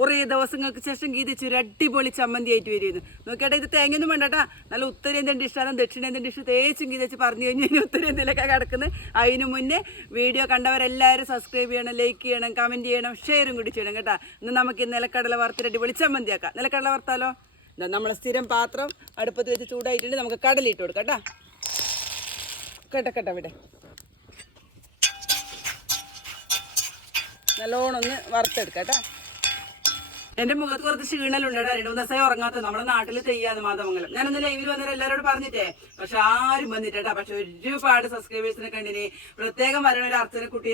കുറേ ദിവസങ്ങൾക്ക് ശേഷം ഗീതിച്ച് ഒരു അടിപൊളി ചമ്മന്തി ആയിട്ട് വരുന്നു. നോക്കിയാട്ടെ, ഇത് തേങ്ങയൊന്നും വേണ്ടട്ടാ, നല്ല ഉത്തരേന്ത്യൻ ഡിഷാണ്. ദക്ഷിണേന്ത്യൻ ഡിഷ് തേച്ചും ഗീതിച്ച് പറഞ്ഞു കഴിഞ്ഞാൽ ഉത്തരേന്ത്യയിലൊക്കെ കിടക്കുന്നത്. അതിന് മുന്നേ വീഡിയോ കണ്ടവരെല്ലാവരും സബ്സ്ക്രൈബ് ചെയ്യണം, ലൈക്ക് ചെയ്യണം, കമൻറ്റ് ചെയ്യണം, ഷെയറും കൂടി ചെയ്യണം കേട്ടോ. ഇന്ന് നമുക്ക് നിലക്കടല വറുത്തിട്ട് അടിപൊളി ചമ്മന്തി ആക്കാം. നിലക്കടല വറുത്താലോ? നമ്മളെ സ്ഥിരം പാത്രം അടുപ്പത്ത് വെച്ച് ചൂടായിട്ടുണ്ട്. നമുക്ക് കടലിട്ട് കൊടുക്കാം കേട്ടോ. കേട്ടോ ഇവിടെ നല്ലോണം ഒന്ന് വറുത്തെടുക്കാം കേട്ടോ. എൻ്റെ മുഖത്ത് കുറച്ച് ക്ഷീണലുണ്ട് കേട്ടോ. 2-3 ദിവസമായി ഉറങ്ങാത്ത. നമ്മുടെ നാട്ടിൽ ചെയ്യാതെ മാതമംഗലം. ഞാനൊന്ന് ലൈവിൽ വന്നേരം എല്ലാവരോടും പറഞ്ഞിട്ടേ, പക്ഷെ ആരും വന്നിട്ടാ. പക്ഷെ ഒരുപാട് സബ്സ്ക്രൈബേഴ്സിനെ കണ്ടിന്. പ്രത്യേകം വരണ ഒരു അർച്ചനക്കുട്ടി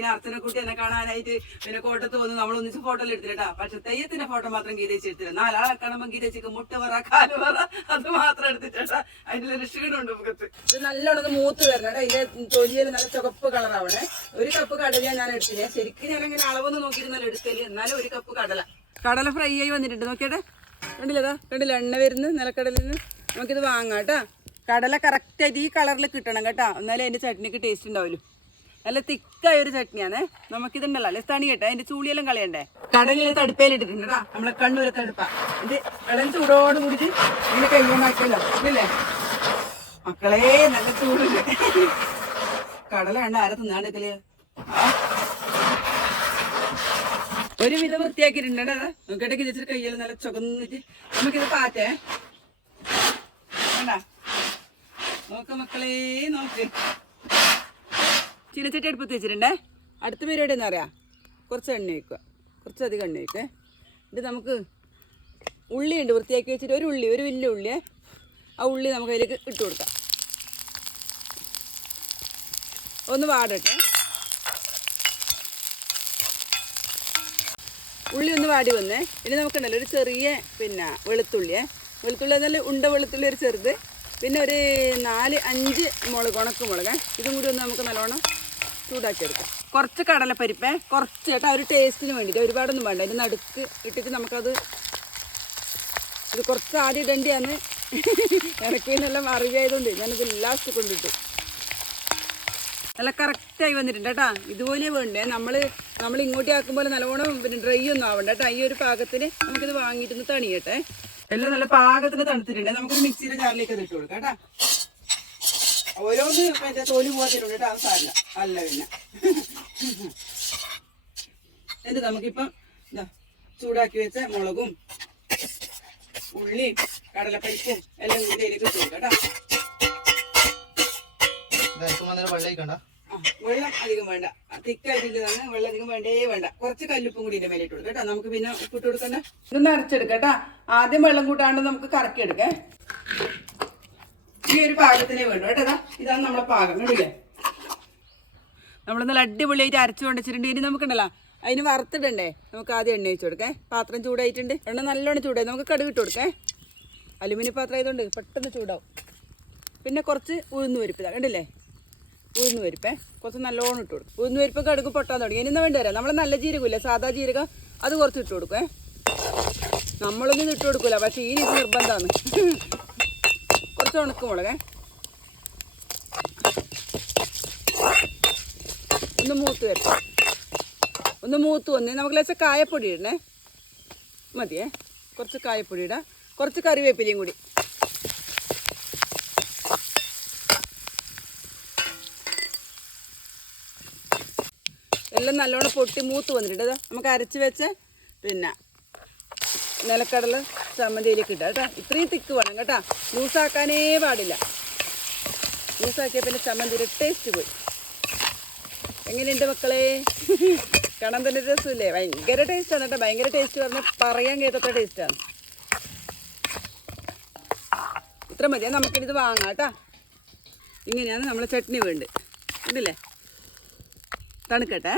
എന്നെ കാണാനായിട്ട്. പിന്നെ കോട്ടത്ത് വന്ന് നമ്മൾ ഒന്നിച്ച് ഫോട്ടോ എടുത്തിട്ടാ. പക്ഷെ തെയ്യത്തിന്റെ ഫോട്ടോ മാത്രം ഗീതേച്ച് എടുത്തില്ല. 4 ആളെ കാണുമ്പോൾ ഗീതേച്ചിക്ക് മുട്ട പറ, കാല് പറ, അത് മാത്രം എടുത്തിട്ടാ. അതിൻ്റെ ക്ഷീണമുണ്ട് മുഖത്ത്. ഇത് നല്ലോണം മൂത്ത് വരണം കേട്ടോ. ഇതിന്റെ തൊലിയിൽ നല്ല ചുവപ്പ് കളറാവണേ. 1 കപ്പ് കടല ഞാൻ എടുത്തില്ലേ. ശരിക്കും ഞാനങ്ങനെ അളവൊന്നും നോക്കിയിരുന്നല്ലോ എടുക്കല്. എന്നാലും 1 കപ്പ് കടല ഫ്രൈ ആയി വന്നിട്ടുണ്ട്. നോക്കിയാട്ടെ, കണ്ടില്ല എണ്ണ വരുന്നു നിലക്കടലിൽ നിന്ന്. നമുക്കിത് വാങ്ങാം കേട്ടോ. കടല കറക്റ്റായിട്ട് ഈ കളറിൽ കിട്ടണം കേട്ടോ. എന്നാലും അതിൻ്റെ ചട്നിക്ക് ടേസ്റ്റ് ഉണ്ടാവുമല്ലോ. നല്ല തിക്കായ ഒരു ചട്നിയാണേ. നമുക്കിതുണ്ടല്ലോ അല്ലെ തണി കേട്ടോ. അതിൻ്റെ ചൂളിയെല്ലാം കളയണ്ടേ. കടലിൽ തടുപ്പയിലിട്ടിട്ടുണ്ട് കേട്ടോ. നമ്മളെ കണ്ണൂരെ തടുപ്പ. ഇത് കടൽ ചൂടോട് കൂടിയിട്ട് ഇങ്ങനെ കഴിയാനാക്കിയല്ലോ ഇല്ലേ മക്കളെ. നല്ല ചൂടുണ്ട്. കടല കണ്ട ആരെ തിന്നാണ്ടെക്കല്. ഒരു വിധം വൃത്തിയാക്കിയിട്ടുണ്ട്. നോക്കിയിട്ടേക്ക് ഇതിച്ചിട്ട് കയ്യെല്ലാം നല്ല ചുവന്നിട്ട് നമുക്കിത് പാറ്റേ വേണ്ട. നോക്ക മക്കളെ നോക്ക്. ചീനച്ചട്ടി അടുപ്പത്ത് വെച്ചിട്ടുണ്ടേ. അടുത്ത പരിപാടി എന്താ പറയാ, കുറച്ച് എണ്ണ വയ്ക്കുക. കുറച്ചധികം എണ്ണ വയ്ക്കേ. ഇത് നമുക്ക് ഉള്ളിയുണ്ട് വൃത്തിയാക്കി വെച്ചിട്ട്. ഒരു വലിയ ഉള്ളിയെ. ആ ഉള്ളി നമുക്ക് അതിലേക്ക് ഇട്ട് കൊടുക്കാം. ഒന്ന് വാടട്ടെ. ഉള്ളി ഒന്ന് വാടി വന്നേ. ഇനി നമുക്കുണ്ടല്ലോ ഒരു ചെറിയ വെളുത്തുള്ളി നല്ല വെളുത്തുള്ളി ഒരു ചെറുത്. പിന്നെ ഒരു 4-5 മുളക്, ഉണക്കമുളക്. ഇതും കൂടി ഒന്ന് നമുക്ക് നല്ലോണം ചൂടാക്കി എടുക്കാം. കുറച്ച് കടലപ്പരിപ്പേ, കുറച്ച് കേട്ടോ, ഒരു ടേസ്റ്റിന് വേണ്ടിയിട്ട്. ഒരുപാടൊന്നും വേണ്ട. അതിൻ്റെ നടുക്ക് ഇട്ടിട്ട് നമുക്കത് ഇത് കുറച്ച് ആദ്യം ഇടേണ്ടിയാണ്. എനിക്ക് പിന്നെല്ലാം അറിയായതുകൊണ്ട് ഞാനിത് ലാസ്റ്റ് കൊണ്ടിട്ടു. നല്ല കറക്റ്റായി വന്നിട്ടുണ്ട് കേട്ടോ. ഇതുപോലെ വേണ്ടേ. നമ്മൾ ഇങ്ങോട്ട് ആക്കുമ്പോൾ നല്ലോണം ഡ്രൈ ഒന്നും ആവണ്ട കേട്ടോ. ഈ ഒരു പാകത്തിന് നമുക്കിത് വാങ്ങിയിട്ടൊന്ന് തണിയട്ടെ. എല്ലാം നല്ല പാകത്തിന് തണുത്തിട്ടുണ്ട്. നമുക്കൊരു മിക്സിയുടെ ജാറിലേക്ക് അത് ഇട്ട് കൊടുക്കാം കേട്ടോ. ഓരോന്ന് മറ്റേ തോല് പോകത്തിട്ടുണ്ട് കേട്ടോ. അത് സാരില്ല അല്ല. പിന്നെ എന്നിട്ട് നമുക്കിപ്പം ചൂടാക്കി വെച്ച മുളകും ഉള്ളിയും കടലപ്പരിപ്പും എല്ലാം കൂടി അതിലേക്ക് ഇട്ട് കൊടുക്കാം കേട്ടോ. വെള്ളം അധികം വേണ്ട. തിക്കായിട്ടില്ലതാണ്. വെള്ളം അധികം വേണ്ട. കുറച്ച് കല്ലുപ്പും കൂടി ഇതിന്റെ മേലെ ഇട്ട് കൊടുക്കാം കേട്ടോ. നമുക്ക് പിന്നെ ഉപ്പിട്ട് കൊടുക്കണ്ട. ഇതൊന്ന് അരച്ചെടുക്കാം കേട്ടോ. ആദ്യം വെള്ളം കൂട്ടാണ്ട് നമുക്ക് കറക്കി എടുക്കേ. ഈ ഒരു പാകത്തിനേ വേണ്ടു കേട്ടോ. ഇതാണ് നമ്മളെ പാകം. കണ്ടില്ലേ, നമ്മൾ നല്ല അടിപൊളിയായിട്ട് അരച്ചു കൊണ്ടുവച്ചിട്ടുണ്ട്. ഇനി നമുക്കുണ്ടല്ലോ അതിന് വറുത്തിടണ്ടേ. നമുക്ക് ആദ്യം എണ്ണ ഒഴിച്ചു കൊടുക്കേ. പാത്രം ചൂടായിട്ടുണ്ട്. എണ്ണ നല്ലോണം ചൂടായി. നമുക്ക് കടുക് ഇട്ട് കൊടുക്കേ. അലുമിനിയം പാത്രം ആയതുകൊണ്ട് പെട്ടെന്ന് ചൂടാവും. പിന്നെ കുറച്ച് ഉഴുന്ന് പരിപ്പ്. കണ്ടില്ലേ, ഉഴുന്ന് പരിപ്പേ കുറച്ച് നല്ലോണം ഇട്ട് കൊടുക്കും. ഉഴുന്ന് പരിപ്പ് കടുക് പൊട്ടാൻ തുടങ്ങി. ഇനി വേണ്ടി വരാം. നമ്മൾ നല്ല ജീരകമില്ലേ, സാധാ ജീരകം, അത് കുറച്ച് ഇട്ട് കൊടുക്കേ. നമ്മളൊന്നും ഇട്ട് കൊടുക്കില്ല, പക്ഷേ ഈ ഇത് നിർബന്ധമാണ്. കുറച്ച് ഉണക്കമുളകേ. ഒന്ന് മൂത്ത് വന്നേ. നമുക്ക് ലേശം കായപ്പൊടി ഇടണേ. മതിയേ. കുറച്ച് കായപ്പൊടി ഇടാം. കുറച്ച് കറിവേപ്പിലയും കൂടി. എല്ലാം നല്ലോണം പൊട്ടി മൂത്ത് വന്നിട്ടുണ്ട്. നമുക്ക് അരച്ച് വെച്ച് നിലക്കടല ചമ്മന്തിയിലേക്ക് ഇട്ടാം കേട്ടോ. ഇത്രയും തിക്ക് വേണം കേട്ടോ. ലൂസാക്കാനേ പാടില്ല. ലൂസാക്കിയ പിന്നെ ചമ്മന്തിയുടെ ടേസ്റ്റ് പോയി. എങ്ങനെയുണ്ട് മക്കളെ? കാണാൻ തന്നെ രസമില്ലേ? ഭയങ്കര ടേസ്റ്റാണ് കേട്ടോ. ഭയങ്കര ടേസ്റ്റ് പറഞ്ഞാൽ പറയാൻ കേട്ടത്ര ടേസ്റ്റാണ്. ഇത്ര മതിയാ. നമുക്കിത് വാങ്ങാം കേട്ടോ. ഇങ്ങനെയാണ് നമ്മളെ ചട്നി വേണ്ടത്. ഇതില്ലേ തണുക്കട്ടെ.